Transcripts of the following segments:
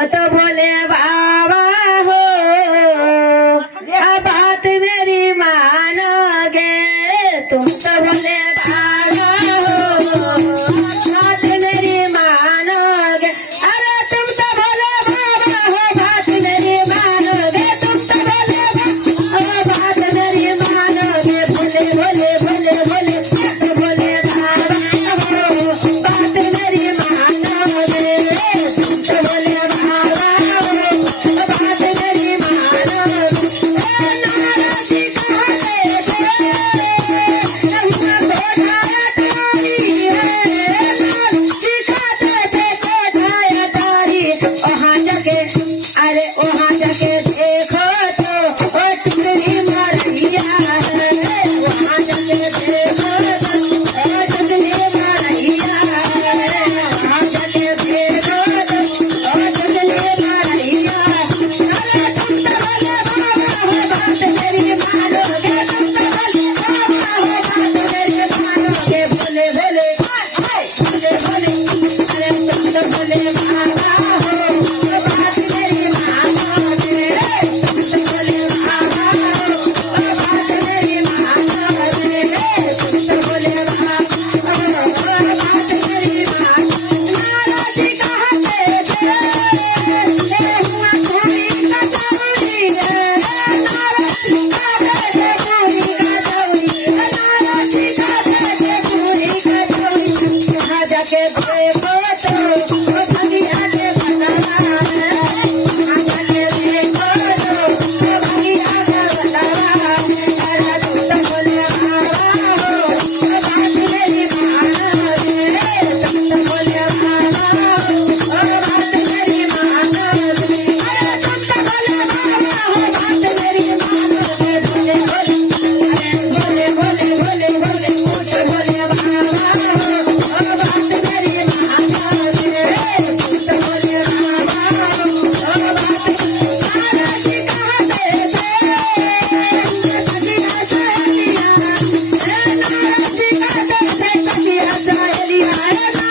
तो बोले बाबा हो बात मेरी मानोगे तुम तो बोले बाबा हो बात मेरी मानोगे अरे तुम तो बोले बाबा हो बात मेरी मानोगे तुम तो बोले बात मेरी मानोगे बोले बोले बोले बोले बोले बाबा हो बात मेरी मानोगे तुम तो बोले बाबा हो बात मेरी मानोगे नाराजी कहते अरे वहाँ जाके देखो तो ओ टुकड़ी मरैया वहाँ जाके देखो तो ओ टुकड़ी मरैया वहाँ जाके देखो तो ओ टुकड़ी मरैया अरे तुम तो बोले बाबा हो बात मेरी मानोगे तुम तो बोले बाबा हो बात मेरी मानोगे बोले बोले बोले बोले अरे तुम तो बोले बाबा हो बात मेरी मानोगे तुम तो बोले बाबा हो बात मेरी मानोगे तुम तो बोले बाबा हो बात मेरी नाराजी कहते थे हुआ पूरी का चौड़ी नाराजी कहते थे पूरी का चौड़ी नाराजी कहते थे पूरी का चौड़ी वहाँ जाके देखो तो भगिया के बतावा वहाँ जाके देखो तो भगिया के बतावा अरे तुम तो बोले बाबा हो बात मेरी मानोगे तुम तो बोले बाबा हो बात मेरी मानोगे अरे तुम तो बोले बाबा हो बात मेरी मानोगे बोले बोले अरे बोले बोले बोले बोले कुछ बोले बाबा हो बात मेरी मानोगे तुम तो बोले बाबा हो बात नाराजी कहते थे सखिया सहेलिया नाराजी कहते थे सखिया सहेलिया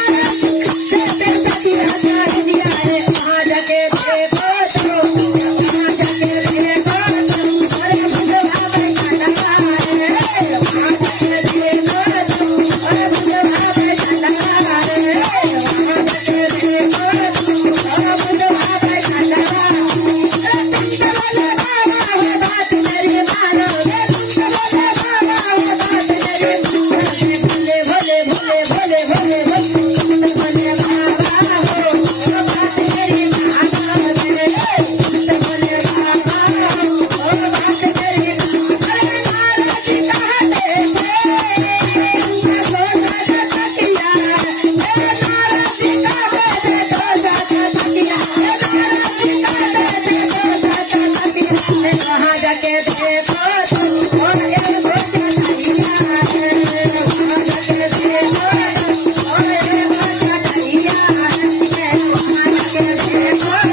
नाराजी कहते सखिया सहेलिया वहाँ जाके देखो तो वहाँ जाके देखो तो अरे बुझवा बैठा वहाँ जाके देखो तो अरे बुझवा बैठा वहाँ जाके देखो तो अरे बुझवा बैठा तुम तो बोले बाबा हो बात मेरी मानोगे तुम तो बोले बाबा हो बात मेरी मानोगे बोले बोले बोले बोले बोले तुम तो बोले बाबा हो बात मेरी मानोगे तुम तो बोले बाबा हो बात मेरी अरे नाराजी कहते थे नाराजी कहते थे नाराजी वहाँ जाके देखो तो और एक भोजा नैया वहाँ जाके देखो और एक भोजा नैया वहाँ जाके देखो